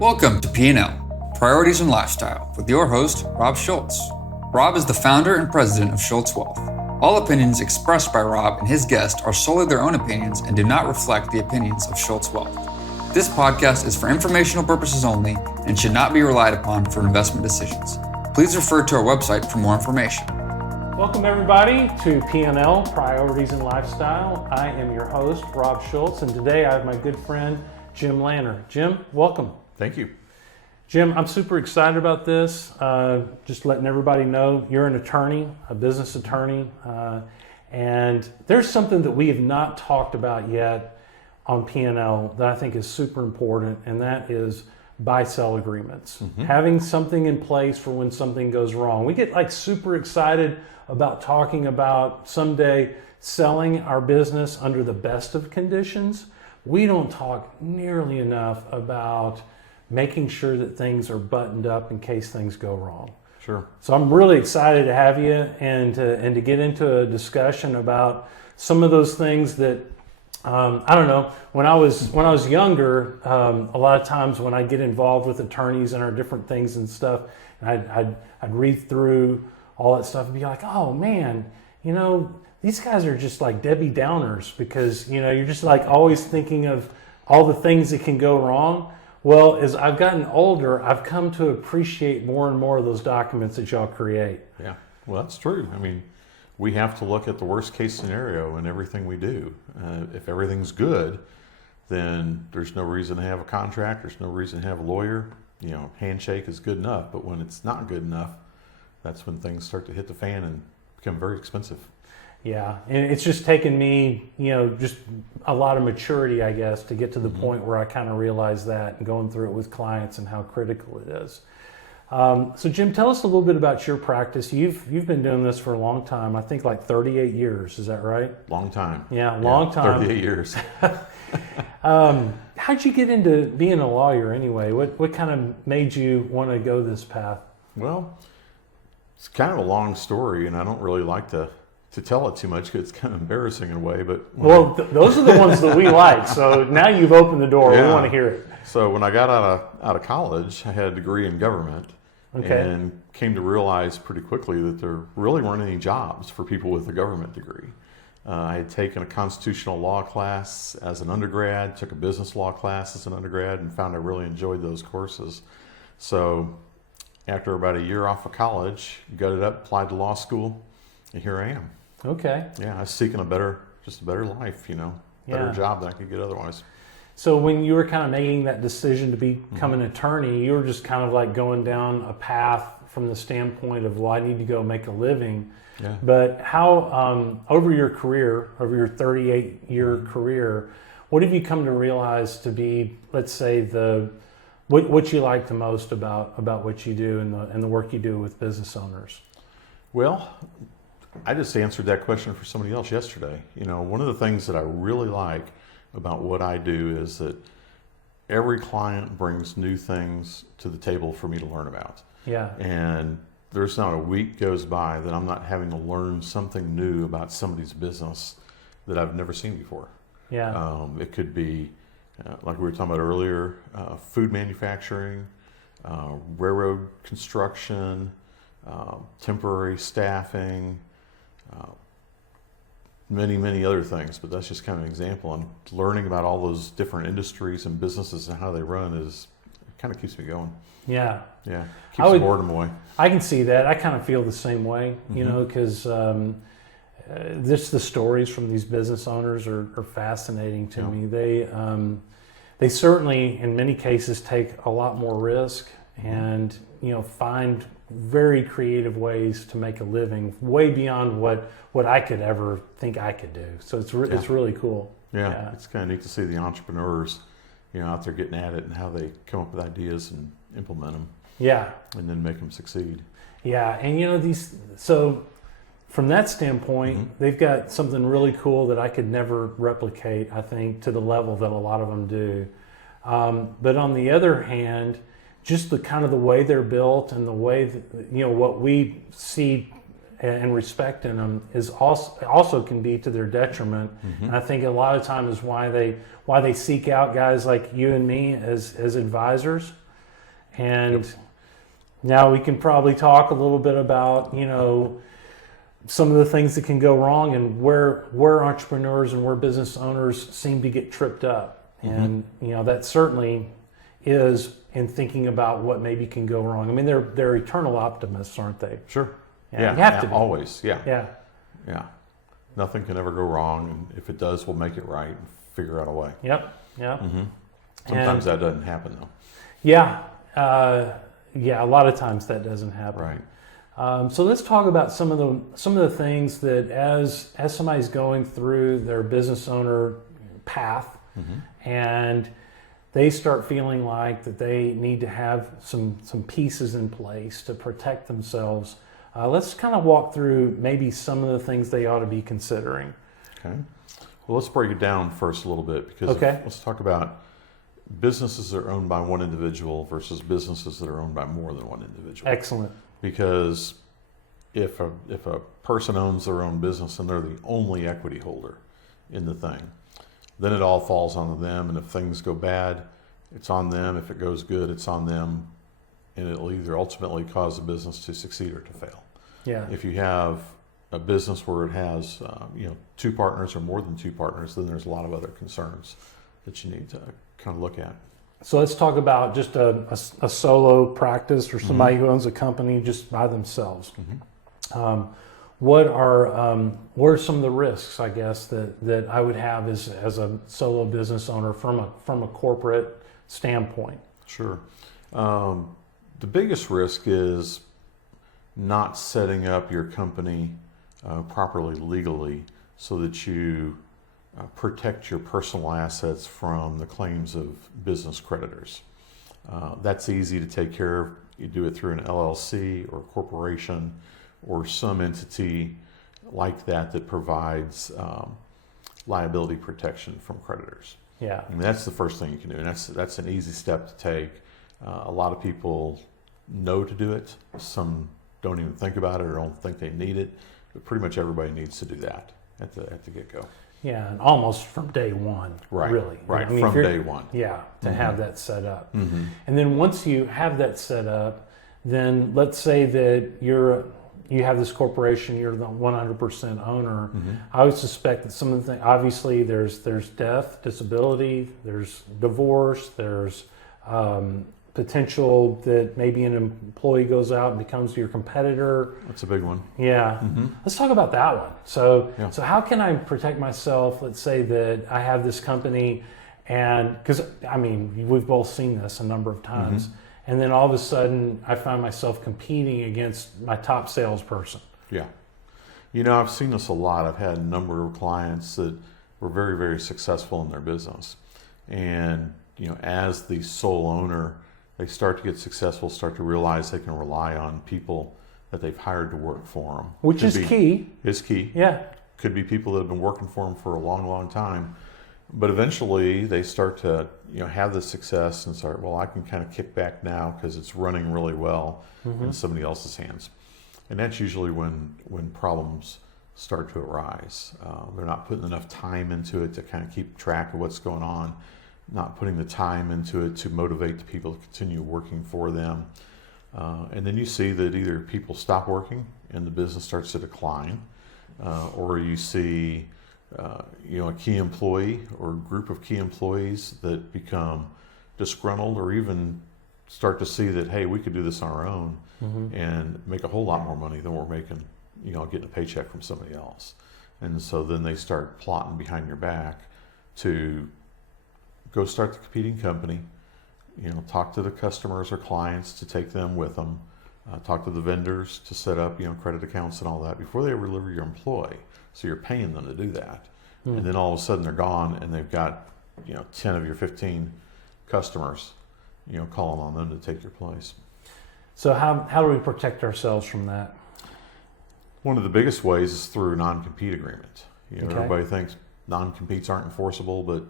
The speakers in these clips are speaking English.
Welcome to P&L, Priorities and Lifestyle, with your host, Rob Schulz. Rob is the founder and president of Schulz Wealth. All opinions expressed by Rob and his guest are solely their own opinions and do not reflect the opinions of Schulz Wealth. This podcast is for informational purposes only and should not be relied upon for investment decisions. Please refer to our website for more information. Welcome everybody to P&L, Priorities and Lifestyle. I am your host, Rob Schulz, and today I have my good friend, Jim Lanter. Jim, welcome. Thank you. Jim, I'm super excited about this. Just letting everybody know you're an attorney, a business attorney, and there's something that we have not talked about yet on P&L that I think is super important, and that is buy-sell agreements. Mm-hmm. Having something in place for when something goes wrong. We get like super excited about talking about someday selling our business under the best of conditions. We don't talk nearly enough about making sure that things are buttoned up in case things go wrong. Sure. So I'm really excited to have you and to get into a discussion about some of those things that I don't know. When I was younger, a lot of times when I get involved with attorneys and our different things and stuff, and I'd read through all that stuff and be like, oh man, you know, these guys are just like Debbie Downers because, you know, you're just like always thinking of all the things that can go wrong. Well, as I've gotten older, I've come to appreciate more and more of those documents that y'all create. Yeah, well, that's true. I mean, we have to look at the worst case scenario in everything we do. If everything's good, then there's no reason to have a contract. There's no reason to have a lawyer. You know, handshake is good enough. But when it's not good enough, that's when things start to hit the fan and become very expensive. Yeah, and it's just taken me, you know, just a lot of maturity, I guess, to get to the point where I kind of realize that and going through it with clients and how critical it is. So Jim, tell us a little bit about your practice. You've been doing this for a long time. I think like 38 years. Is that right? Long time. Yeah, long time. 38 years. How'd you get into being a lawyer anyway? What kind of made you want to go this path? Well, it's kind of a long story, and I don't really like to tell it too much because it's kind of embarrassing in a way. But those are the ones that we like. So now you've opened the door. Yeah. We want to hear it. So when I got out of college, I had a degree in government. Okay. And came to realize pretty quickly that there really weren't any jobs for people with a government degree. I had taken a constitutional law class as an undergrad, took a business law class as an undergrad, and found I really enjoyed those courses. So after about a year off of college, gutted up, applied to law school, and here I am. Okay. Yeah, I was seeking a better life, you know, better job than I could get otherwise. So when you were kind of making that decision to become an attorney, you were just kind of like going down a path from the standpoint of, well, I need to go make a living. Yeah. But how, over your 38-year career, what have you come to realize to be, let's say, what you like the most about what you do and the work you do with business owners? Well, I just answered that question for somebody else yesterday. You know, one of the things that I really like about what I do is that every client brings new things to the table for me to learn about. Yeah. And there's not a week goes by that I'm not having to learn something new about somebody's business that I've never seen before. Yeah. It could be, like we were talking about earlier, food manufacturing, railroad construction, temporary staffing, many other things, but that's just kind of an example. And learning about all those different industries and businesses and how they run kind of keeps me going. Yeah. Yeah. Keeps the boredom away. I can see that. I kind of feel the same way, you know, because the stories from these business owners are fascinating to me. They certainly, in many cases, take a lot more risk and, you know, find very creative ways to make a living way beyond what I could ever think I could do. So it's really cool. Yeah, it's kind of neat to see the entrepreneurs, you know, out there getting at it and how they come up with ideas and implement them. Yeah. And then make them succeed. Yeah, and you know, so from that standpoint, they've got something really cool that I could never replicate, I think, to the level that a lot of them do. But on the other hand, just the kind of the way they're built and the way that, you know, what we see and respect in them is also can be to their detriment. And I think a lot of times is why they seek out guys like you and me as advisors, And now we can probably talk a little bit about, some of the things that can go wrong and where entrepreneurs and where business owners seem to get tripped up. And, that certainly is in thinking about what maybe can go wrong. I mean, they're eternal optimists, aren't they? Sure. Yeah, you have to be. Always. Yeah. Yeah. Yeah. Nothing can ever go wrong. And if it does, we'll make it right and figure out a way. Yep. Yeah. Sometimes that doesn't happen though. Yeah. A lot of times that doesn't happen. Right. So let's talk about some of the things that as somebody's going through their business owner path, and they start feeling like that they need to have some pieces in place to protect themselves. Let's kind of walk through maybe some of the things they ought to be considering. Okay. Well, let's break it down first a little bit because let's talk about businesses that are owned by one individual versus businesses that are owned by more than one individual. Excellent. Because if a person owns their own business and they're the only equity holder in the thing, then it all falls on them. And if things go bad, it's on them. If it goes good, it's on them. And it'll either ultimately cause the business to succeed or to fail. Yeah. If you have a business where it has two partners or more than two partners, then there's a lot of other concerns that you need to kind of look at. So let's talk about just a solo practice or somebody who owns a company just by themselves. What are some of the risks, I guess, that I would have as a solo business owner from a corporate standpoint? Sure. The biggest risk is not setting up your company properly legally so that you protect your personal assets from the claims of business creditors. That's easy to take care of. You do it through an LLC or corporation or some entity like that provides liability protection from creditors. Yeah. And that's the first thing you can do, and that's an easy step to take. A lot of people know to do it. Some don't even think about it or don't think they need it, but pretty much everybody needs to do that at the get-go. Yeah, and almost from day one, Right, really. right, I mean, from day one. Yeah, to have that set up. And then once you have that set up, then let's say that you have this corporation, you're the 100% owner. I would suspect that some of the things, obviously there's death, disability, there's divorce, there's potential that maybe an employee goes out and becomes your competitor. That's a big one. Yeah. Let's talk about that one. So how can I protect myself? Let's say that I have this company, and because I mean, we've both seen this a number of times, and then all of a sudden I find myself competing against my top salesperson. Yeah. I've seen this a lot. I've had a number of clients that were very, very successful in their business. And, as the sole owner, they start to get successful, start to realize they can rely on people that they've hired to work for them. Which is key. Is key. Yeah. Could be people that have been working for them for a long, long time. But eventually they start to, have the success and start, well, I can kind of kick back now because it's running really well in somebody else's hands. And that's usually when problems start to arise. They're not putting enough time into it to kind of keep track of what's going on, not putting the time into it to motivate the people to continue working for them. And then you see that either people stop working and the business starts to decline, or you see a key employee or a group of key employees that become disgruntled or even start to see that, hey, we could do this on our own and make a whole lot more money than we're making, getting a paycheck from somebody else. And so then they start plotting behind your back to go start the competing company, talk to the customers or clients to take them with them, talk to the vendors to set up, credit accounts and all that before they ever deliver your employee. So you're paying them to do that. And then all of a sudden they're gone and they've got, 10 of your 15 customers, calling on them to take your place. So how do we protect ourselves from that? One of the biggest ways is through a non-compete agreement. Okay. Everybody thinks non-competes aren't enforceable, but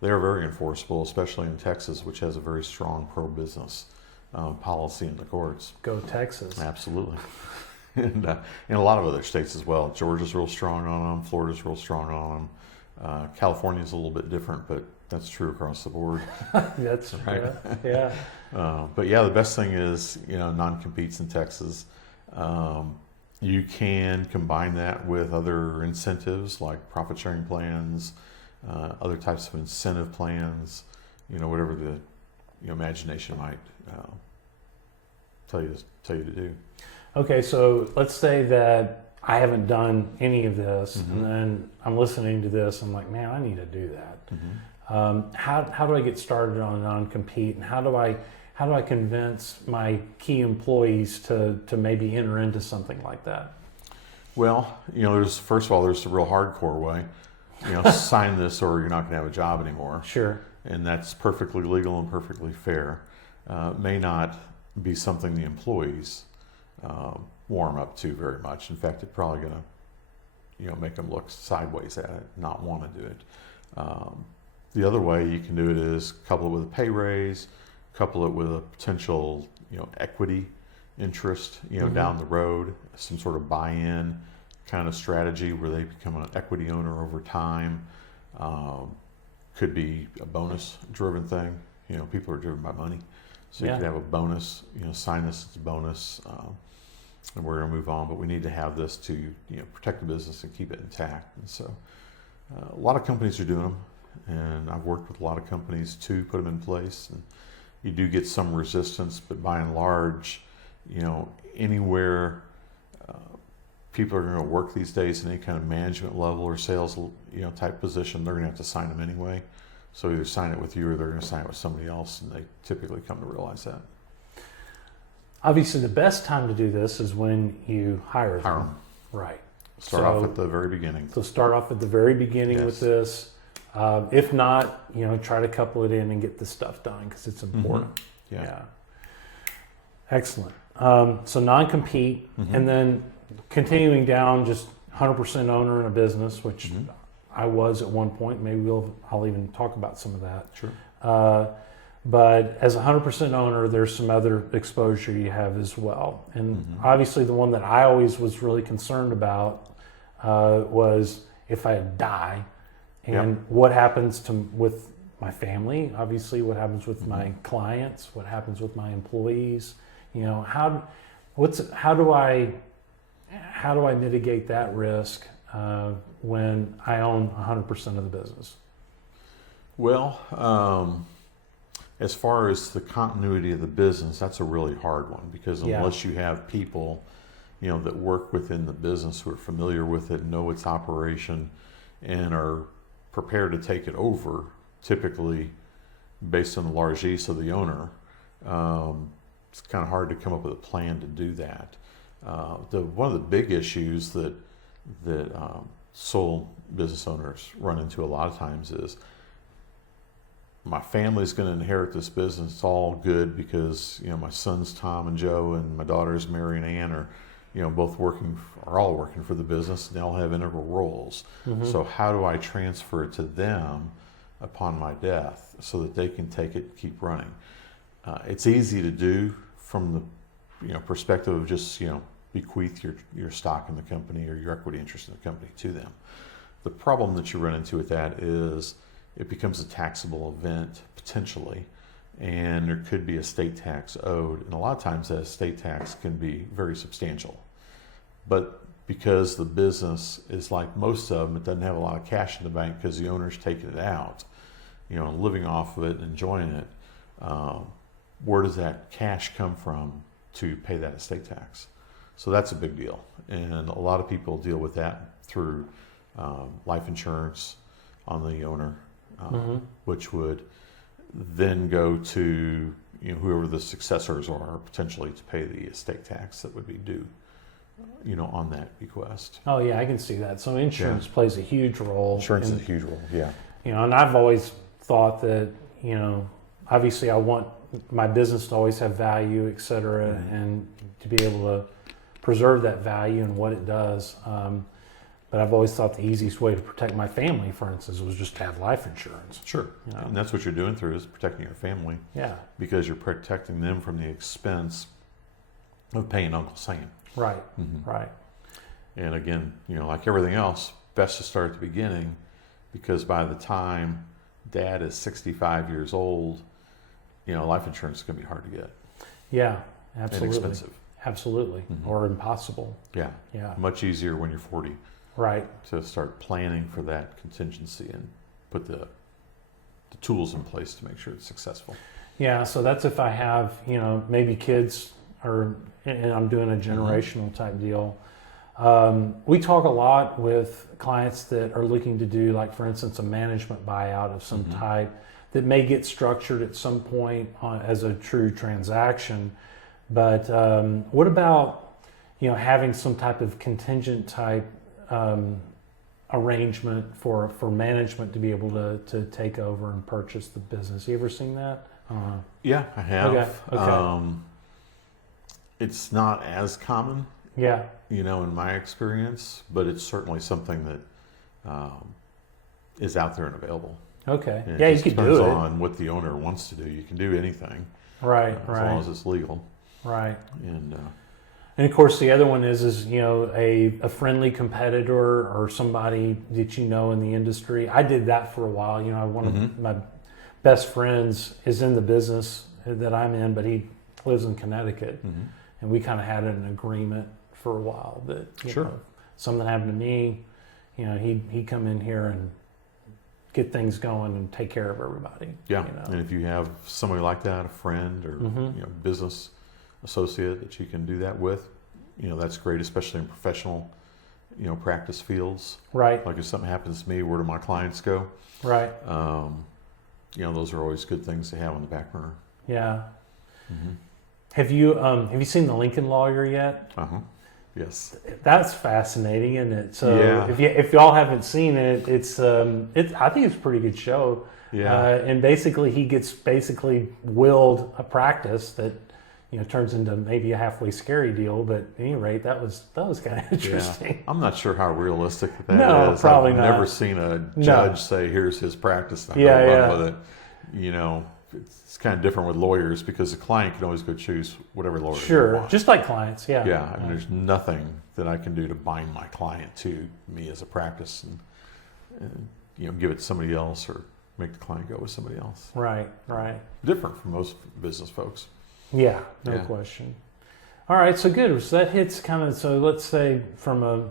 they are very enforceable, especially in Texas, which has a very strong pro-business policy in the courts. Go Texas. Absolutely. And in a lot of other states as well. Georgia's real strong on them. Florida's real strong on them. California's a little bit different, but that's true across the board. That's right. Yeah. But yeah, the best thing is, non-competes in Texas. You can combine that with other incentives like profit sharing plans, other types of incentive plans, whatever the imagination might tell you to do. Okay, so let's say that I haven't done any of this, and then I'm listening to this. I'm like, man, I need to do that. How do I get started on a non-compete, and how do I convince my key employees to maybe enter into something like that? Well, there's the real hardcore way. Sign this or you're not going to have a job anymore. Sure. And that's perfectly legal and perfectly fair. May not be something the employees warm up to very much. In fact, it's probably going to, make them look sideways at it, not want to do it. The other way you can do it is couple it with a pay raise, couple it with a potential, equity interest, down the road, some sort of buy-in kind of strategy where they become an equity owner over time. Could be a bonus-driven thing. People are driven by money. So you could have a bonus, sign this as a bonus, and we're going to move on, but we need to have this to, protect the business and keep it intact. And so a lot of companies are doing them, and I've worked with a lot of companies to put them in place. And you do get some resistance, but by and large, anywhere people are going to work these days in any kind of management level or sales, type position, they're going to have to sign them anyway. So either sign it with you or they're going to sign it with somebody else, and they typically come to realize that. Obviously, the best time to do this is when you hire them. Hire them. Right. Start off at the very beginning. So start off at the very beginning with this. If not, try to couple it in and get this stuff done because it's important. Yeah. Excellent. So non-compete, and then continuing down, just 100% owner in a business, which I was at one point. Maybe I'll even talk about some of that. Sure. But as a 100% owner, there's some other exposure you have as well. And obviously the one that I always was really concerned about was if I die, and what happens with my family, obviously what happens with my clients, what happens with my employees, how do I mitigate that risk when I own 100% of the business? Well, as far as the continuity of the business, that's a really hard one because unless you have people, that work within the business who are familiar with it, know its operation, and are prepared to take it over, typically based on the largesse of the owner, it's kind of hard to come up with a plan to do that. One of the big issues that sole business owners run into a lot of times is my family's going to inherit this business. It's all good because my sons Tom and Joe and my daughters Mary and Ann are all working for the business, and they all have integral roles. So how do I transfer it to them upon my death so that they can take it and keep running? It's easy to do from the perspective of just bequeath your stock in the company or your equity interest in the company to them. The problem that you run into with that is it becomes a taxable event potentially, and there could be a state tax owed, and a lot of times that estate tax can be very substantial. But because the business is like most of them, it doesn't have a lot of cash in the bank because the owner's taking it out, and living off of it and enjoying it. Where does that cash come from to pay that estate tax? So that's a big deal, and a lot of people deal with that through life insurance on the owner, which would then go to whoever the successors are potentially to pay the estate tax that would be due, on that bequest. Oh yeah, I can see that. So insurance plays a huge role. Insurance is a huge role, yeah. And I've always thought that, obviously I want my business to always have value, et cetera, and to be able to preserve that value and what it does. But I've always thought the easiest way to protect my family, for instance, was just to have life insurance. Sure. And that's what you're doing through is protecting your family. Yeah. Because you're protecting them from the expense of paying Uncle Sam. Right. Right. And again, like everything else, best to start at the beginning, because by the time dad is 65 years old, life insurance is going to be hard to get. Yeah, absolutely. And expensive. Absolutely. Mm-hmm. Or impossible. Yeah. Yeah. Much easier when you're 40. Right. To start planning for that contingency and put the tools in place to make sure it's successful. Yeah, so that's if I have, maybe kids and I'm doing a generational type deal. We talk a lot with clients that are looking to do, like, for instance, a management buyout of some type that may get structured at some point as a true transaction. But what about, having some type of contingent type arrangement for management to be able to take over and purchase the business? You ever seen that? Yeah, I have. Okay. It's not as common, Yeah. in my experience, but it's certainly something that is out there and available. Okay. And Yeah, it you just could depends do it. on what the owner wants to do. You can do anything, Right. as long as it's legal. Right. And of course, the other one is a friendly competitor or somebody that in the industry. I did that for a while. One of my best friends is in the business that I'm in, but he lives in Connecticut, and we kind of had an agreement for a while that Sure. Something happened to me, he'd come in here and get things going and take care of everybody. yeah, and if you have somebody like that, a friend or business associate that you can do that with, that's great, especially in professional, practice fields. Right. Like if something happens to me, where do my clients go? Right. Those are always good things to have on the back burner. Yeah. Have you seen The Lincoln Lawyer yet? Yes. That's fascinating, isn't it? So Yeah. if y'all haven't seen it, I think it's a pretty good show. Yeah. And basically he gets willed a practice that turns into maybe a halfway scary deal, but at any rate, that was kind of interesting. Yeah. I'm not sure how realistic that is. No, probably I've not. never seen a judge say, "Here's his practice," and run with it. It's kind of different with lawyers because the client can always go choose whatever lawyer they Sure, want. just like clients, yeah. Yeah, there's nothing that I can do to bind my client to me as a practice and give it to somebody else or make the client go with somebody else. Right. Different from most business folks. Yeah, no Yeah. question. All right, so good. So that hits so let's say from a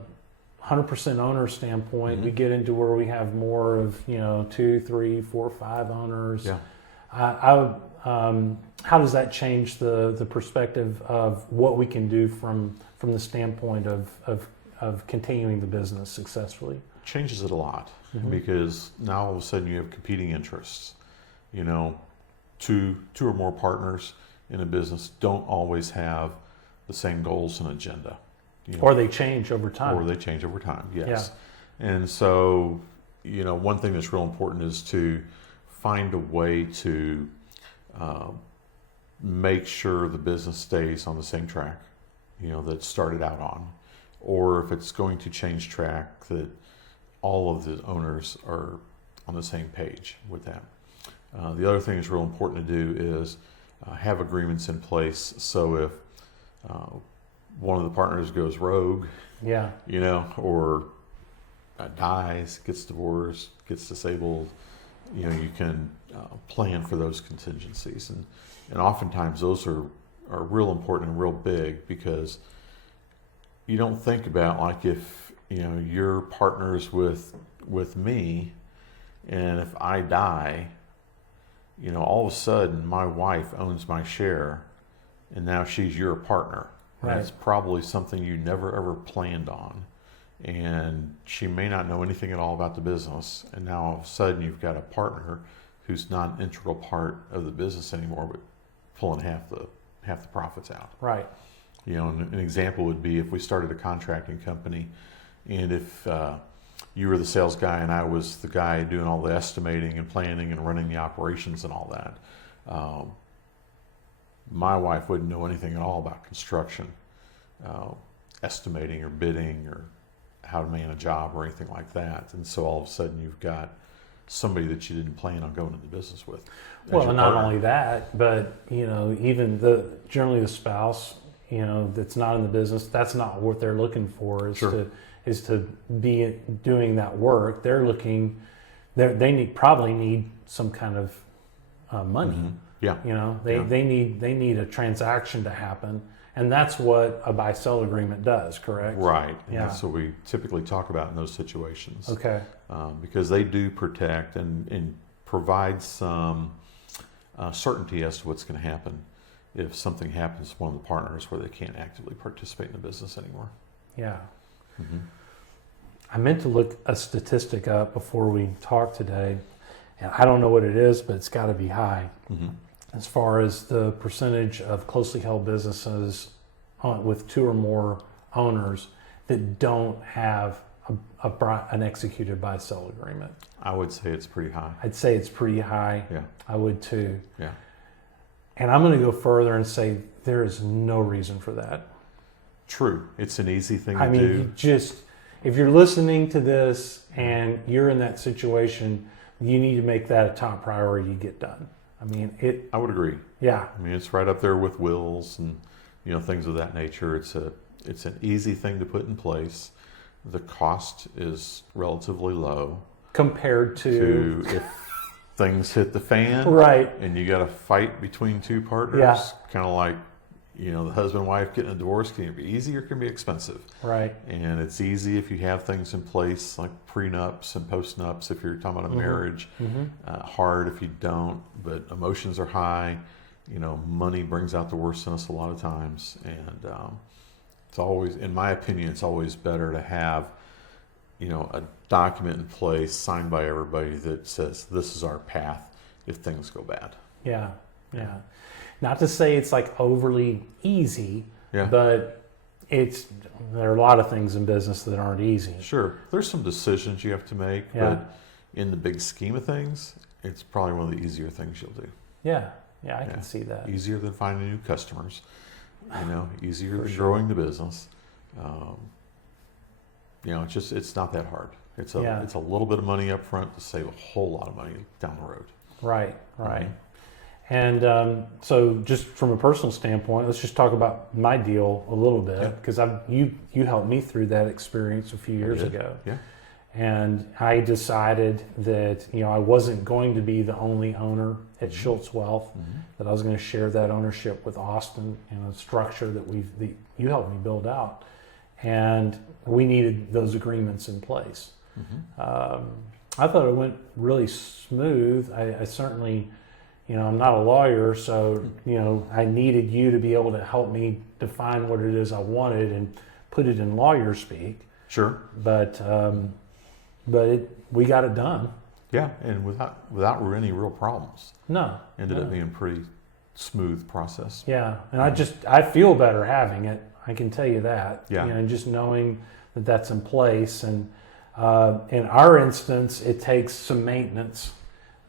100% owner standpoint, we get into where we have more of, 2, 3, 4, 5 owners. Yeah. How does that change the perspective of what we can do from the standpoint of continuing the business successfully? Changes it a lot because now all of a sudden you have competing interests. Two or more partners in a business don't always have the same goals and agenda. Or they change over time. Yes. Yeah. And so, one thing that's real important is to find a way to make sure the business stays on the same track, that it started out on. Or if it's going to change track, that all of the owners are on the same page with that. The other thing that's real important to do is have agreements in place so if one of the partners goes rogue, or dies, gets divorced, gets disabled, you can plan for those contingencies. And oftentimes those are real important and real big because you don't think about, like, if you're partners with me and if I die, all of a sudden my wife owns my share and now she's your partner. Right. That's probably something you never ever planned on. And she may not know anything at all about the business. And now all of a sudden you've got a partner who's not an integral part of the business anymore, but pulling half the profits out. Right. An example would be if we started a contracting company and if you were the sales guy and I was the guy doing all the estimating and planning and running the operations and all that. My wife wouldn't know anything at all about construction, estimating or bidding or how to man a job or anything like that. And so all of a sudden you've got somebody that you didn't plan on going into business with. Well, and not only that, but even generally the spouse, that's not in the business, that's not what they're looking for is to be doing that work. They're looking they probably need some kind of money. Yeah. You know, they need a transaction to happen, and that's what a buy-sell agreement does. Correct? Right. And Yeah. that's what we typically talk about in those situations. Okay. Because they do protect and provide some certainty as to what's going to happen if something happens to one of the partners where they can't actively participate in the business anymore. Yeah. I meant to look a statistic up before we talk today, and I don't know what it is, but it's got to be high. As far as the percentage of closely held businesses with 2 or more owners that don't have an executed buy-sell agreement. I would say it's pretty high. I'd say it's pretty high. Yeah. I would too. Yeah. And I'm going to go further and say there is no reason for that. True. It's an easy thing to I mean, do. if you're listening to this and you're in that situation, you need to make that a top priority to get done. I mean, I would agree. Yeah. I mean, it's right up there with wills and things of that nature. It's an easy thing to put in place. The cost is relatively low Compared to if things hit the fan, right. and you got a fight between 2 partners. Yeah. Kind of like the husband and wife getting a divorce. Can it be easy or can it be expensive? Right. And it's easy if you have things in place like prenups and postnups if you're talking about a marriage. Hard if you don't, but emotions are high. Money brings out the worst in us a lot of times, and it's always, in my opinion, it's always better to have a document in place signed by everybody that says this is our path if things go bad. Yeah. Not to say it's like overly easy, but there are a lot of things in business that aren't easy. Sure. There's some decisions you have to make, but in the big scheme of things, it's probably one of the easier things you'll do. Yeah, I can see that. Easier than finding new customers, easier than growing the business. It's not that hard. It's a little bit of money up front to save a whole lot of money down the road. Right. And so just from a personal standpoint, let's just talk about my deal a little bit, because you helped me through that experience a few years ago. Yeah. And I decided that I wasn't going to be the only owner at Schulz Wealth, that I was going to share that ownership with Austin in a structure that you helped me build out, and we needed those agreements in place. I thought it went really smooth. I certainly, I'm not a lawyer, so I needed you to be able to help me define what it is I wanted and put it in lawyer speak. Sure. But we got it done. Yeah, and without any real problems. No. Ended up being a pretty smooth process. Yeah, and I feel better having it. I can tell you that. Yeah. And just knowing that that's in place. And in our instance, it takes some maintenance.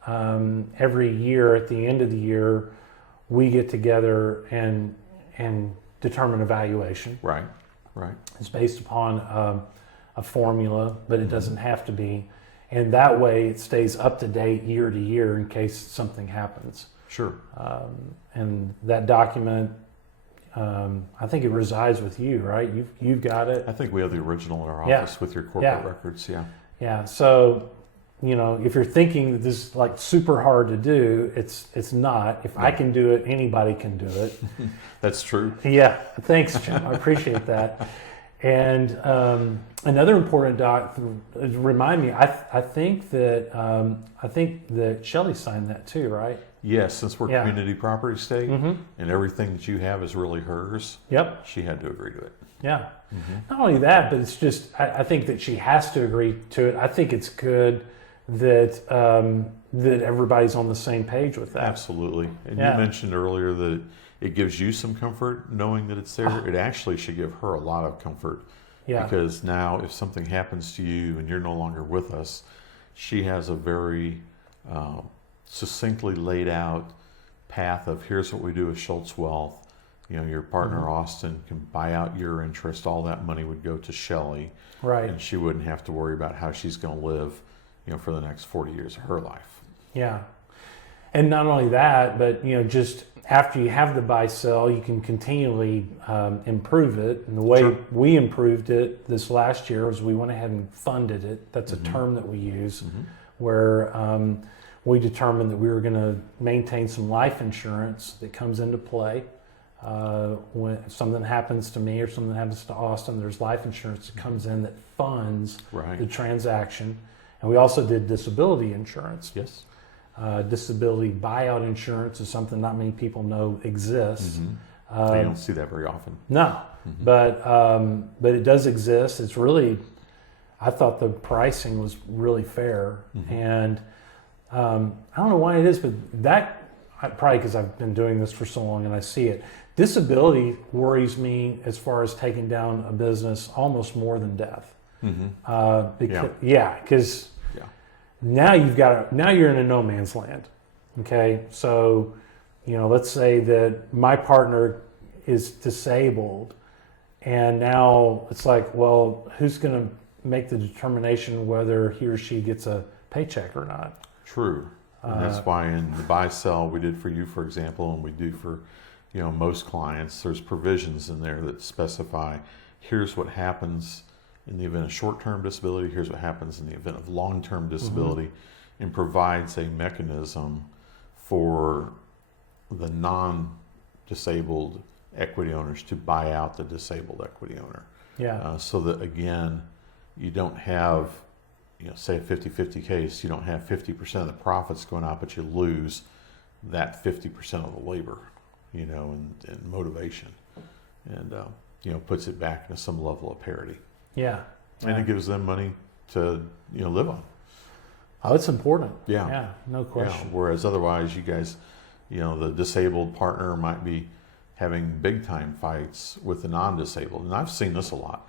Every year, at the end of the year, we get together and determine a valuation. Right. It's based upon a formula, but it doesn't have to be. And that way it stays up to date year to year in case something happens. Sure. And that document, I think it resides with you, right? You've got it. I think we have the original in our office with your corporate records. Yeah. Yeah. So, if you're thinking that this is like super hard to do, it's not. If I can do it, anybody can do it. That's true. Yeah. Thanks, Jim. I appreciate that. And another important remind me. I think that Shelley signed that too, right? Yes, since we're community property state, and everything that you have is really hers. Yep. She had to agree to it. Yeah. Not only that, but it's just I think that she has to agree to it. I think it's good that that everybody's on the same page with that. Absolutely. And you mentioned earlier that it gives you some comfort knowing that it's there. It actually should give her a lot of comfort. Yeah. Because now if something happens to you and you're no longer with us, she has a very succinctly laid out path of here's what we do with Schulz Wealth. Your partner Austin can buy out your interest. All that money would go to Shelley. Right. And she wouldn't have to worry about how she's going to live, for the next 40 years of her life. Yeah. And not only that, but just after you have the buy-sell, you can continually improve it. And the way we improved it this last year was we went ahead and funded it. That's a term that we use. where we determined that we were going to maintain some life insurance that comes into play. When something happens to me or something happens to Austin, there's life insurance that comes in that funds Right. the transaction. And we also did disability insurance. Yes. Disability buyout insurance is something not many people know exists. You don't see that very often. No, but it does exist. It's really, I thought the pricing was really fair, and I don't know why it is, but probably because I've been doing this for so long and I see it. Disability worries me as far as taking down a business almost more than death. Because now you're in a no man's land. Okay, so let's say that my partner is disabled, and now it's like, well, who's going to make the determination whether he or she gets a paycheck or not? True. And that's why in the buy-sell we did for you, for example, and we do for most clients, there's provisions in there that specify here's what happens in the event of short-term disability, here's what happens in the event of long-term disability, and provides a mechanism for the non-disabled equity owners to buy out the disabled equity owner. So that, again, you don't have, say a 50-50 case, you don't have 50% of the profits going out, but you lose that 50% of the labor, and motivation, and puts it back into some level of parity. And it gives them money to live on. Oh, it's important. Yeah, no question. Whereas otherwise, you guys, the disabled partner might be having big time fights with the non-disabled, and I've seen this a lot.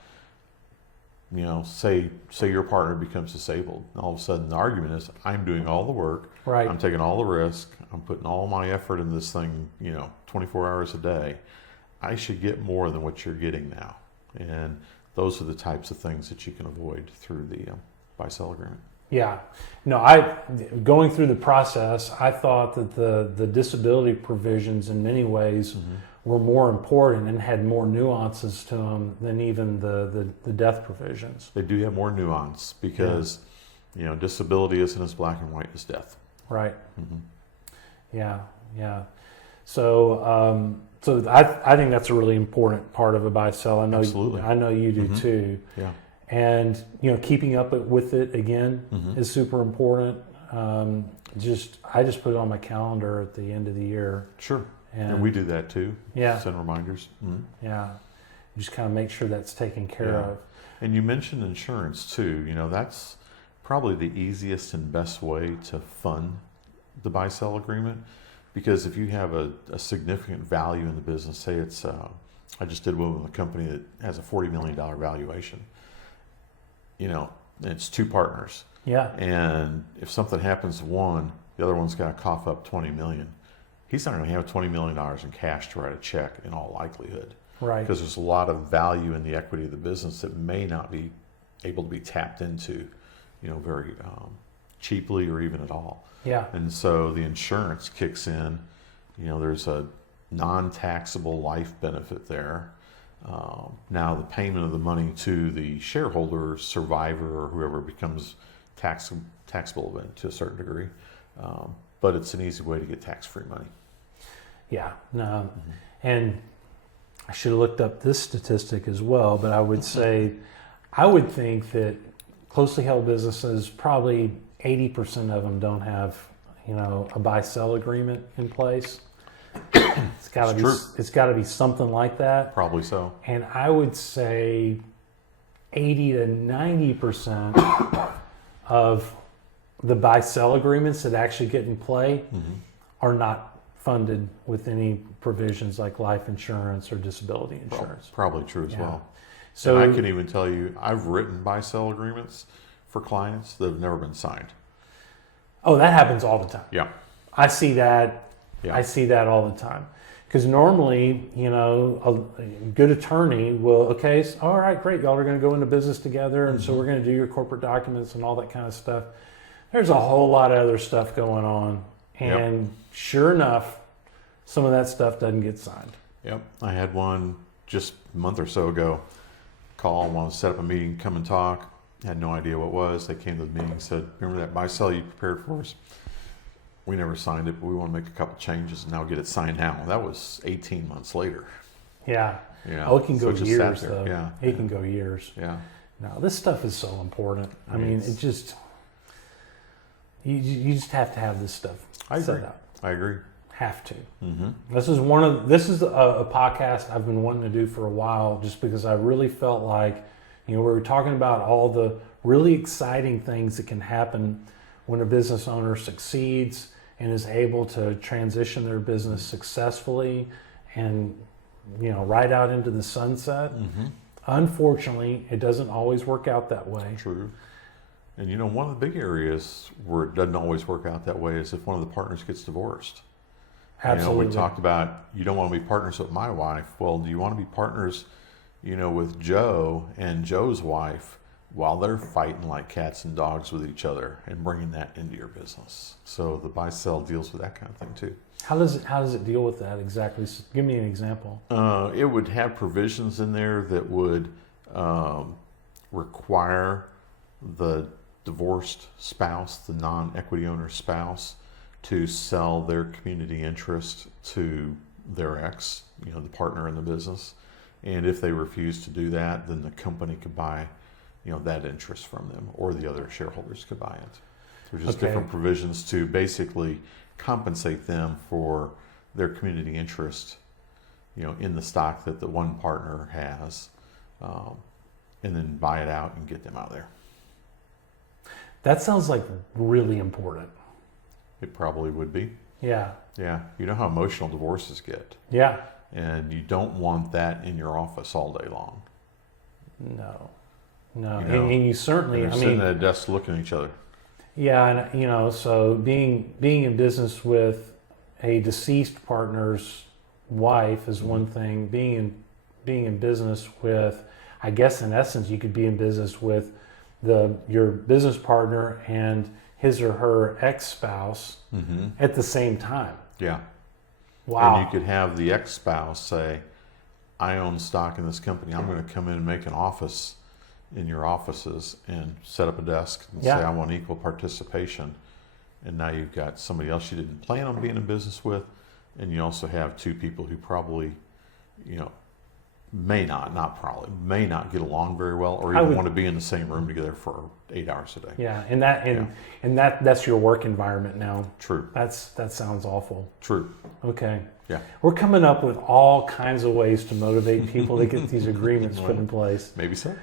Say your partner becomes disabled, and all of a sudden the argument is, I'm doing all the work, right? I'm taking all the risk, I'm putting all my effort in this thing, 24 hours a day. I should get more than what you're getting now, and those are the types of things that you can avoid through the buy-sell agreement. Going through the process, I thought that the disability provisions in many ways were more important and had more nuances to them than even the death provisions. They do have more nuance because, disability isn't as black and white as death. Right. So, I think that's a really important part of a buy-sell. Absolutely. I know you do too. Yeah. And keeping up with it again is super important. I just put it on my calendar at the end of the year. Sure. And we do that too. Yeah. Send reminders. Just kind of make sure that's taken care of. And you mentioned insurance too. That's probably the easiest and best way to fund the buy-sell agreement, because if you have a significant value in the business, say it's I just did one with a company that has a $40 million valuation. It's two partners. Yeah. And if something happens to one, the other one's got to cough up $20 million. He's not going to have $20 million in cash to write a check in all likelihood. Right. Because there's a lot of value in the equity of the business that may not be able to be tapped into, very cheaply or even at all. Yeah. And so the insurance kicks in. There's a non-taxable life benefit there. Now the payment of the money to the shareholder, survivor, or whoever becomes taxable event to a certain degree. But it's an easy way to get tax-free money. Yeah. No. And I should have looked up this statistic as well, but I would say, I would think that closely held businesses, probably 80% of them don't have, a buy-sell agreement in place. It's got to be something like that. Probably so. And I would say 80 to 90% of the buy-sell agreements that actually get in play are not funded with any provisions like life insurance or disability insurance. Probably true as well. So and I can even tell you, I've written buy-sell agreements for clients that have never been signed. Oh, that happens all the time. Yeah. I see that. Yeah. I see that all the time. Because normally, a good attorney will, okay, so, all right, great, y'all are going to go into business together, and so we're going to do your corporate documents and all that kind of stuff. There's a whole lot of other stuff going on, and sure enough, some of that stuff doesn't get signed. Yep. I had one just a month or so ago call, want to set up a meeting, come and talk. had no idea what it was. They came to the meeting and said, remember that buy-sell you prepared for us? We never signed it, but we want to make a couple changes and now get it signed now. That was 18 months later. Yeah. Yeah. Oh, it can go So it just sat years, there. though. Yeah. It can go years. Yeah. No, this stuff is so important. I It mean, is. it just, you just have to have this stuff I set agree. up. I agree. Have to. Mm-hmm. This is a podcast I've been wanting to do for a while, just because I really felt like, we were talking about all the really exciting things that can happen when a business owner succeeds and is able to transition their business successfully and, right out into the sunset. Mm-hmm. Unfortunately, it doesn't always work out that way. True. And one of the big areas where it doesn't always work out that way is if one of the partners gets divorced. Absolutely. We talked about you don't want to be partners with my wife. Well, do you want to be partners, with Joe and Joe's wife while they're fighting like cats and dogs with each other and bringing that into your business? So the buy-sell deals with that kind of thing too. How does it deal with that exactly? Give me an example. It would have provisions in there that would require the divorced spouse, the non-equity owner spouse, to sell their community interest to their ex, the partner in the business. And if they refuse to do that, then the company could buy, that interest from them, or the other shareholders could buy it. There's just different provisions to basically compensate them for their community interest, in the stock that the one partner has, and then buy it out and get them out of there. That sounds like really important. It probably would be. Yeah. Yeah. You know how emotional divorces get. Yeah. And you don't want that in your office all day long. No. And you certainly, You're sitting at a desk looking at each other. Yeah, and so being in business with a deceased partner's wife is one thing. Being in business with, I guess in essence, you could be in business with your business partner and his or her ex-spouse at the same time. Yeah. Wow. And you could have the ex-spouse say, I own stock in this company. I'm going to come in and make an office in your offices and set up a desk and say, I want equal participation. And now you've got somebody else you didn't plan on being in business with. And you also have two people who probably, may not get along very well, or even want to be in the same room together for 8 hours a day. Yeah, and that's your work environment now. True. That sounds awful. True. Okay. Yeah. We're coming up with all kinds of ways to motivate people to get these agreements put in place. Maybe so.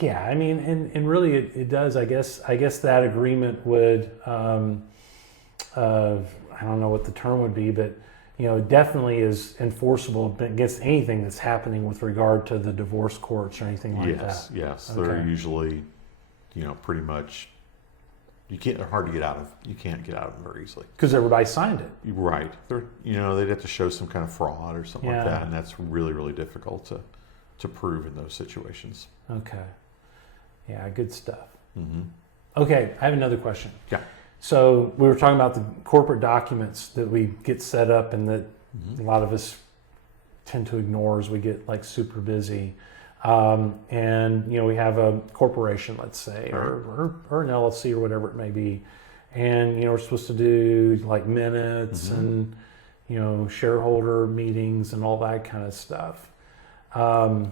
Yeah, I mean, and really it does. I guess that agreement would, I don't know what the term would be, but it definitely is enforceable against anything that's happening with regard to the divorce courts or anything like that. Yes. Okay. They're usually, pretty much. They're hard to get out of. You can't get out of them very easily Because everybody signed it. Right. They're they'd have to show some kind of fraud or something like that, and that's really, really difficult to prove in those situations. Okay. Yeah, good stuff. Mm-hmm. Okay, I have another question. Yeah. So we were talking about the corporate documents that we get set up and that a lot of us tend to ignore as we get super busy. And we have a corporation, let's say, or an LLC or whatever it may be. And, we're supposed to do minutes and, shareholder meetings and all that kind of stuff. Do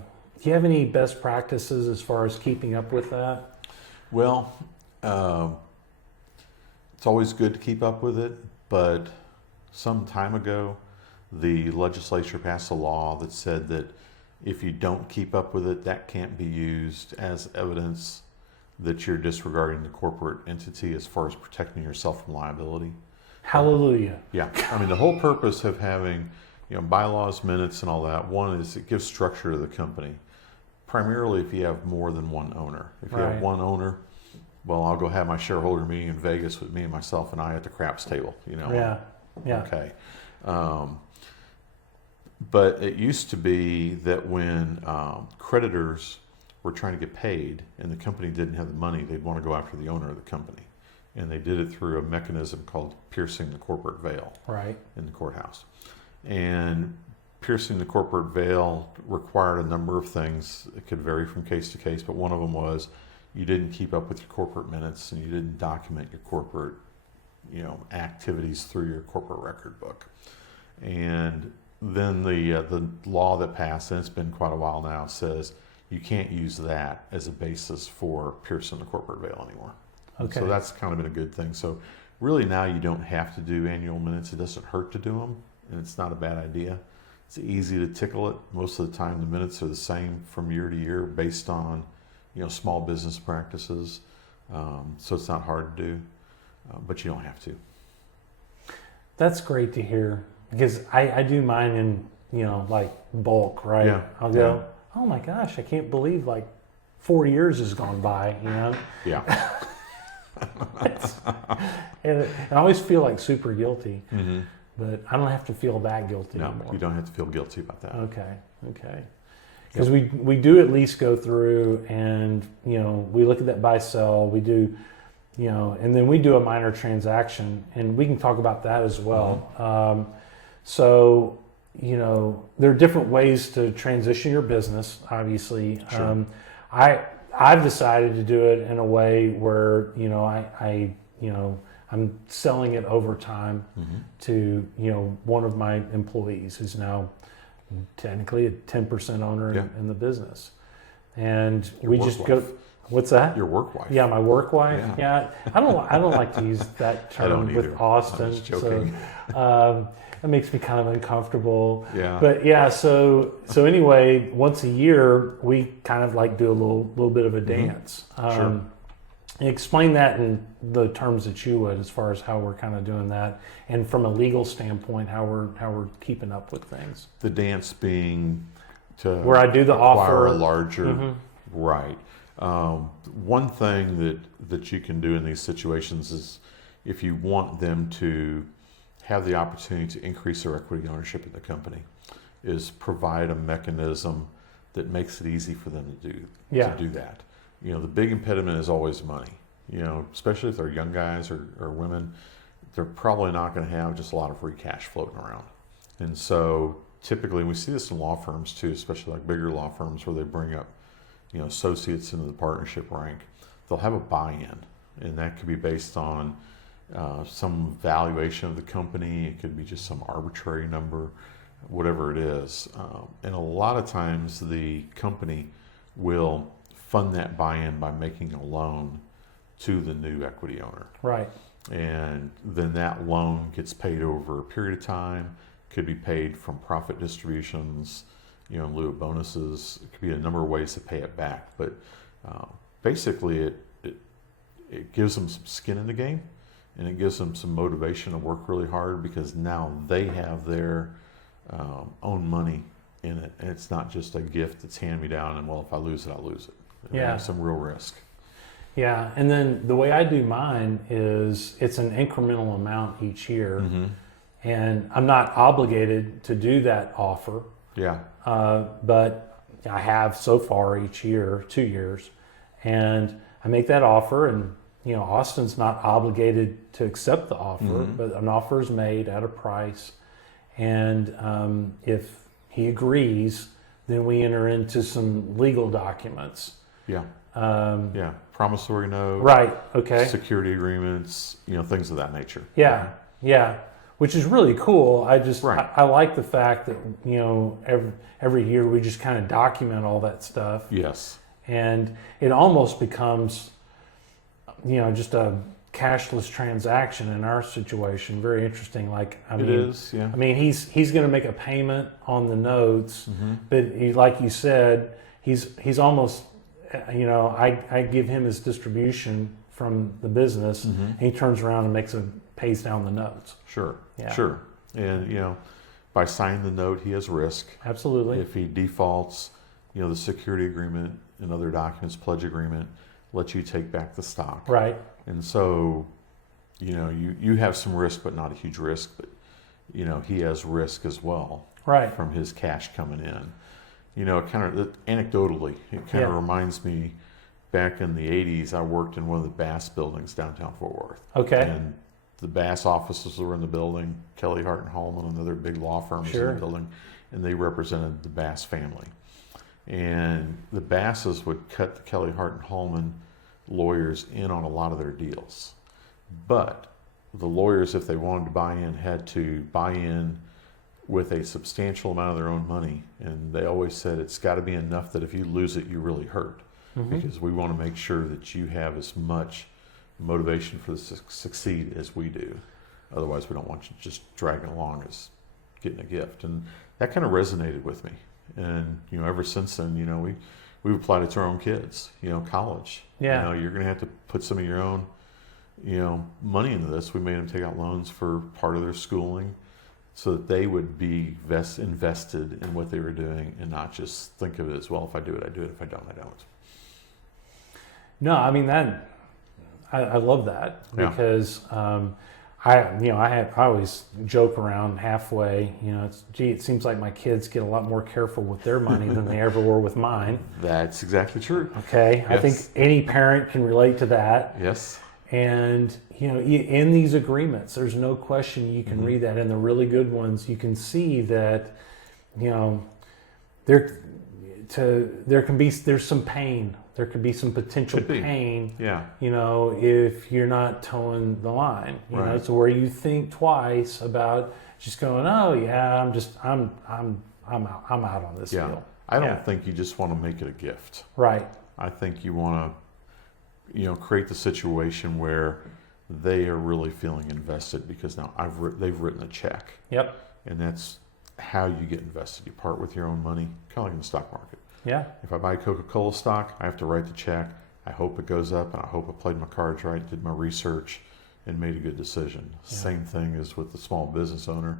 you have any best practices as far as keeping up with that? Well, it's always good to keep up with it, but some time ago, the legislature passed a law that said that if you don't keep up with it, that can't be used as evidence that you're disregarding the corporate entity as far as protecting yourself from liability. Hallelujah. Yeah. I mean, the whole purpose of having, bylaws, minutes, and all that, one is it gives structure to the company. Primarily if you have more than one owner. If you have one owner, well, I'll go have my shareholder meeting in Vegas with me and myself and I at the craps table, Yeah. Okay. But it used to be that when creditors were trying to get paid and the company didn't have the money, they'd want to go after the owner of the company. And they did it through a mechanism called piercing the corporate veil Right. in the courthouse. And piercing the corporate veil required a number of things. It could vary from case to case, but one of them was you didn't keep up with your corporate minutes and you didn't document your corporate, activities through your corporate record book. And then the law that passed, and it's been quite a while now, says you can't use that as a basis for piercing the corporate veil anymore. Okay. So that's kind of been a good thing. So really now you don't have to do annual minutes. It doesn't hurt to do them, and it's not a bad idea. It's easy to tickle it. Most of the time the minutes are the same from year to year based on, small business practices. So it's not hard to do, but you don't have to. That's great to hear, because I do mine in, like bulk, right? Yeah. I'll go, oh my gosh, I can't believe 4 years has gone by, Yeah. And I always feel like super guilty, Mm-hmm. but I don't have to feel that guilty No, anymore. you don't have to feel guilty about that. Okay. Because we do at least go through and, we look at that buy sell, we do, and then we do a minor transaction, and we can talk about that as well. Mm-hmm. So, there are different ways to transition your business, obviously. Sure. I've decided to do it in a way where, I'm selling it over time Mm-hmm. to, one of my employees who's now technically a 10% owner in the business. And Your we work just wife. go, what's that? Your work wife. Yeah, my work wife. Yeah. I don't like to use that I don't term with either. Austin. I'm just joking. So that makes me kind of uncomfortable. Yeah. But yeah, so anyway, once a year we kind of do a little bit of a dance. Sure. And explain that in the terms that you would, as far as how we're kind of doing that, and from a legal standpoint, how we're keeping up with things. The dance being to Where I do the acquire offer. a larger, Mhm. right. One thing that you can do in these situations is if you want them to have the opportunity to increase their equity ownership in the company, is provide a mechanism that makes it easy for them to do that. The big impediment is always money. Especially if they're young guys or women, they're probably not going to have just a lot of free cash floating around. And so typically, we see this in law firms too, especially bigger law firms where they bring up, associates into the partnership rank. They'll have a buy-in, and that could be based on some valuation of the company. It could be just some arbitrary number, whatever it is. And a lot of times the company will fund that buy-in by making a loan to the new equity owner. Right. And then that loan gets paid over a period of time, could be paid from profit distributions, in lieu of bonuses. It could be a number of ways to pay it back. But basically it gives them some skin in the game, and it gives them some motivation to work really hard, because now they have their own money in it. And it's not just a gift that's hand-me-down and, well, if I lose it, I lose it. There's some real risk. Yeah, and then the way I do mine is it's an incremental amount each year, Mm-hmm. and I'm not obligated to do that offer, Yeah. but I have so far each year, 2 years, and I make that offer, and Austin's not obligated to accept the offer, Mm-hmm. but an offer is made at a price, and if he agrees, then we enter into some legal documents. Yeah. Promissory note. Right. Okay. Security agreements, things of that nature. Yeah, which is really cool. Right. I like the fact that every year we just kind of document all that stuff. Yes. And it almost becomes just a cashless transaction in our situation. Very interesting. It is, yeah. I mean, he's going to make a payment on the notes, Mm-hmm. but like you said, he's almost I give him his distribution from the business, Mm-hmm. and he turns around and pays down the notes. Sure. Yeah. Sure. And, by signing the note, he has risk. Absolutely. If he defaults, the security agreement and other documents, pledge agreement, let you take back the stock. Right. And so, you have some risk, but not a huge risk, but, he has risk as well. Right. From his cash coming in. Kind of anecdotally, it kind of reminds me back in the 80s, I worked in one of the Bass buildings downtown Fort Worth. Okay. And the Bass offices were in the building, Kelly Hart and Hallman and other big law firms in the building. and they represented the Bass family. And the Basses would cut the Kelly Hart and Hallman lawyers in on a lot of their deals. But the lawyers, if they wanted to buy in, had to buy in with a substantial amount of their own money. And they always said it's got to be enough that if you lose it, you really hurt. Because we want to make sure that you have as much motivation for this to succeed as we do. Otherwise, we don't want you just dragging along as getting a gift. And that kind of resonated with me. And, ever since then, we've applied it to our own kids, college. Yeah. You're going to have to put some of your own, money into this. We made them take out loans for part of their schooling so that they would be invested in what they were doing and not just think of it as, well, if I do it, I do it. If I don't, I don't. No, I mean, I love that because I always joke around halfway, it seems like my kids get a lot more careful with their money than they ever were with mine. That's exactly true. Okay. Yes. I think any parent can relate to that. Yes. And, in these agreements, there's no question you can read that. In the really good ones, you can see that, there's some pain. There could be some potential pain, if you're not towing the line, right. So where you think twice about just going, oh yeah, I'm out on this deal. I don't think you just want to make it a gift. Right. I think you want to, create the situation where they are really feeling invested because now they've written a check. Yep. And that's how you get invested. You part with your own money, kind of like in the stock market. Yeah. If I buy Coca-Cola stock, I have to write the check. I hope it goes up, and I hope I played my cards right, did my research, and made a good decision. Yeah. Same thing as with the small business owner.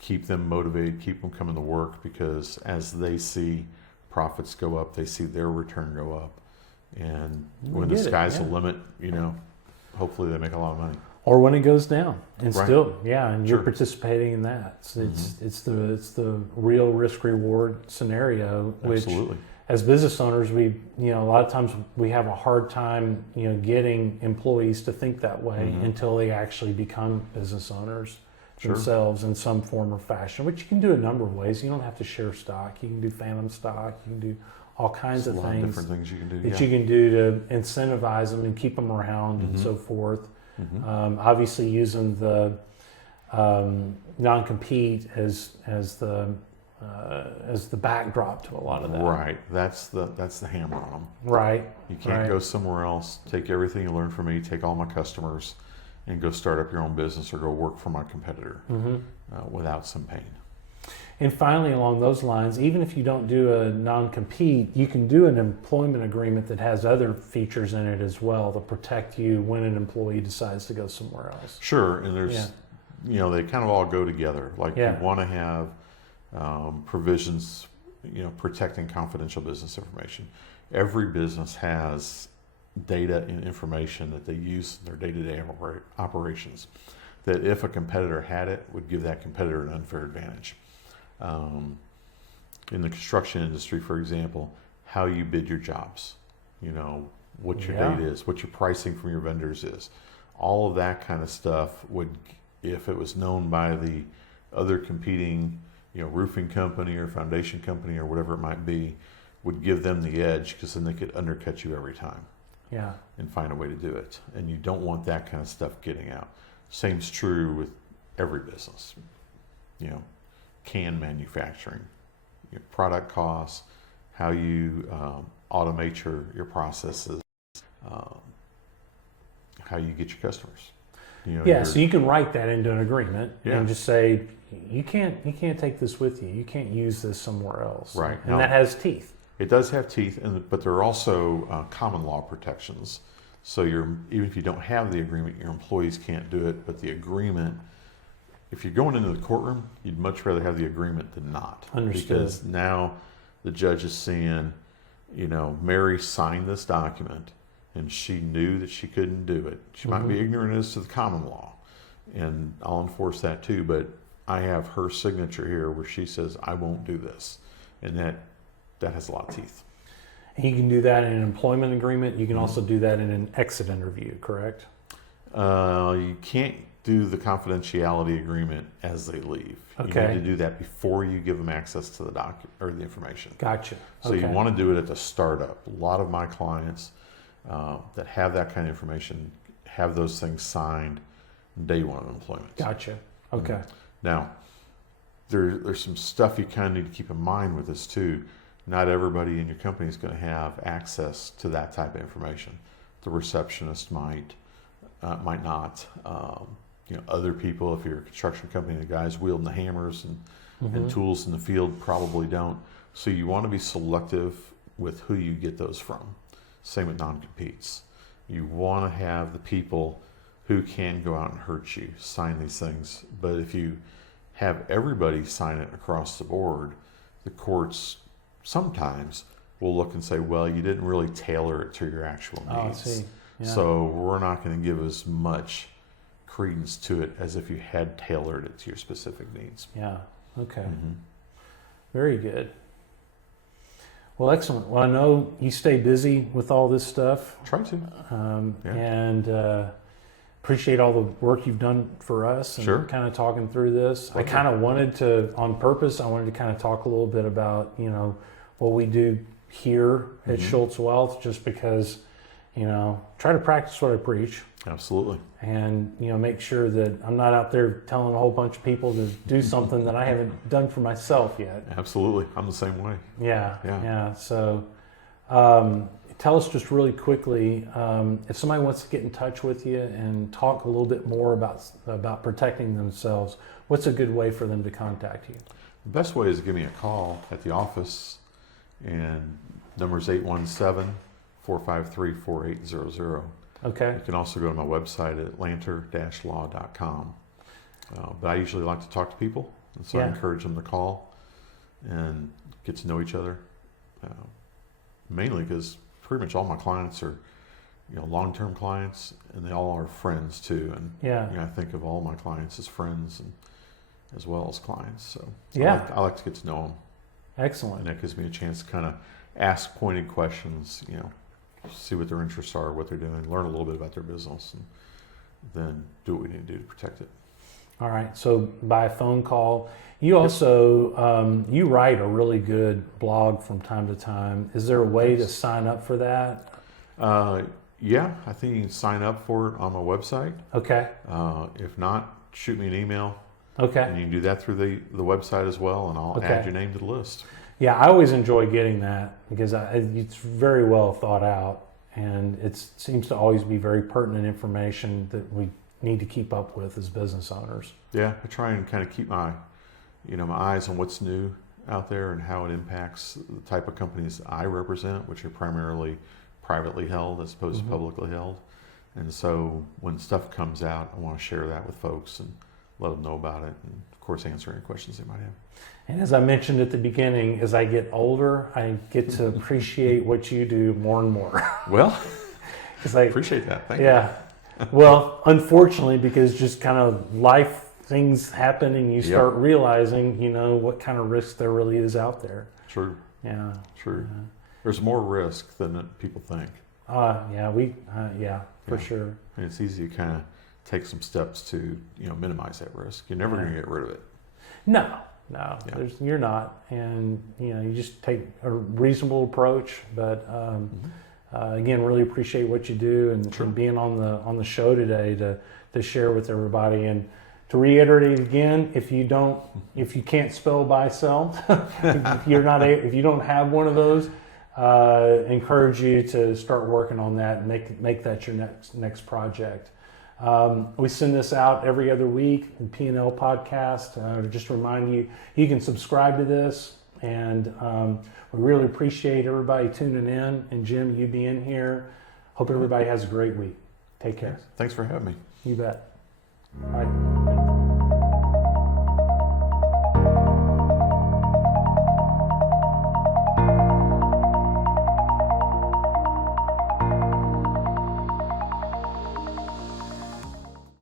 Keep them motivated, keep them coming to work, because as they see profits go up, they see their return go up. And when the sky's the limit, hopefully they make a lot of money. Or when it goes down, and right. still, and you're Sure. participating in that. So it's the real risk reward scenario. Which, absolutely. As business owners, we a lot of times we have a hard time getting employees to think that way until they actually become business owners themselves in some form or fashion. Which you can do a number of ways. You don't have to share stock. You can do phantom stock. You can do all kinds of things. Different things you can do. That you can do to incentivize them and keep them around and so forth. Obviously, using the non-compete as the backdrop to a lot of that. Right. That's the hammer on them. Right. You can't go somewhere else. Take everything you learned from me. Take all my customers, and go start up your own business or go work for my competitor without some pain. And finally, along those lines, even if you don't do a non-compete, you can do an employment agreement that has other features in it as well to protect you when an employee decides to go somewhere else. Sure, and there's, they kind of all go together. Like you want to have provisions, protecting confidential business information. Every business has data and information that they use in their day-to-day operations that if a competitor had it, would give that competitor an unfair advantage. In the construction industry, for example, how you bid your jobs, what your date is, what your pricing from your vendors is, all of that kind of stuff would, if it was known by the other competing, roofing company or foundation company or whatever it might be, would give them the edge because then they could undercut you every time. Yeah. And find a way to do it. And you don't want that kind of stuff getting out. Same's true with every business. Can manufacturing, product costs, how you automate your processes, how you get your customers. So you can write that into an agreement and just say you can't take this with you. You can't use this somewhere else. Right. And that has teeth. It does have teeth, but there are also common law protections. So even if you don't have the agreement, your employees can't do it, but the agreement. If you're going into the courtroom, you'd much rather have the agreement than not. Understood. Because now the judge is seeing, Mary signed this document and she knew that she couldn't do it. She might be ignorant as to the common law, and I'll enforce that too, but I have her signature here where she says, I won't do this. And that has a lot of teeth. And you can do that in an employment agreement. You can also do that in an exit interview, correct? You can't do the confidentiality agreement as they leave. Okay. You need to do that before you give them access to the document or the information. Gotcha. So you want to do it at the startup. A lot of my clients that have that kind of information have those things signed day one of employment. Gotcha. Okay. Now, there's some stuff you kind of need to keep in mind with this too. Not everybody in your company is going to have access to that type of information. The receptionist might not. Other people, if you're a construction company, the guys wielding the hammers and tools in the field probably don't. So you want to be selective with who you get those from. Same with non-competes. You want to have the people who can go out and hurt you sign these things. But if you have everybody sign it across the board, the courts sometimes will look and say, well, you didn't really tailor it to your actual needs. Oh, I see. Yeah. So we're not going to give as much credence to it as if you had tailored it to your specific needs. Yeah. Okay. Very good. Well, excellent. Well, I know you stay busy with all this stuff. Try to. And appreciate all the work you've done for us and kind of talking through this. I kind of wanted to, on purpose, I wanted to kind of talk a little bit about, what we do here at Schulz Wealth, just because, try to practice what I preach. Absolutely. And, make sure that I'm not out there telling a whole bunch of people to do something that I haven't done for myself yet. Absolutely. I'm the same way. Yeah. So tell us just really quickly, if somebody wants to get in touch with you and talk a little bit more about protecting themselves, what's a good way for them to contact you? The best way is to give me a call at the office, and number is 817-453-4800. Okay. You can also go to my website at lanter-law.com. But I usually like to talk to people, and so I encourage them to call and get to know each other. Mainly because pretty much all my clients are, long-term clients, and they all are friends too. And I think of all my clients as friends and as well as clients. So I like to get to know them. Excellent. And that gives me a chance to kind of ask pointed questions, see what their interests are, what they're doing, learn a little bit about their business, and then do what we need to do to protect it. All right. So by phone call, you also, you write a really good blog from time to time. Is there a way to sign up for that? Yeah, I think you can sign up for it on my website. Okay. If not, shoot me an email. Okay. And you can do that through the website as well, and I'll add your name to the list. Yeah, I always enjoy getting that because it's very well thought out, and it seems to always be very pertinent information that we need to keep up with as business owners. Yeah, I try and kind of keep my eyes on what's new out there and how it impacts the type of companies I represent, which are primarily privately held as opposed to publicly held. And so when stuff comes out, I want to share that with folks and let them know about it, and of course answer any questions they might have. And as I mentioned at the beginning, as I get older, I get to appreciate what you do more and more. Well, I appreciate that. Thank you. Well, unfortunately, because just kind of life things happen and you start realizing, what kind of risk there really is out there. True. Yeah. True. There's more risk than people think. For sure. And it's easy to kind of take some steps to, minimize that risk. You're never going to get rid of it. No, you're not. And, you just take a reasonable approach. But again, really appreciate what you do and being on the show today to share with everybody. And to reiterate again, if you can't spell buy sell, if you don't have one of those, encourage you to start working on that and make that your next project. We send this out every other week in P&L podcast. Just to remind you, you can subscribe to this, and we really appreciate everybody tuning in, and Jim, you being here. Hope everybody has a great week. Take care. Thanks for having me. You bet. All right.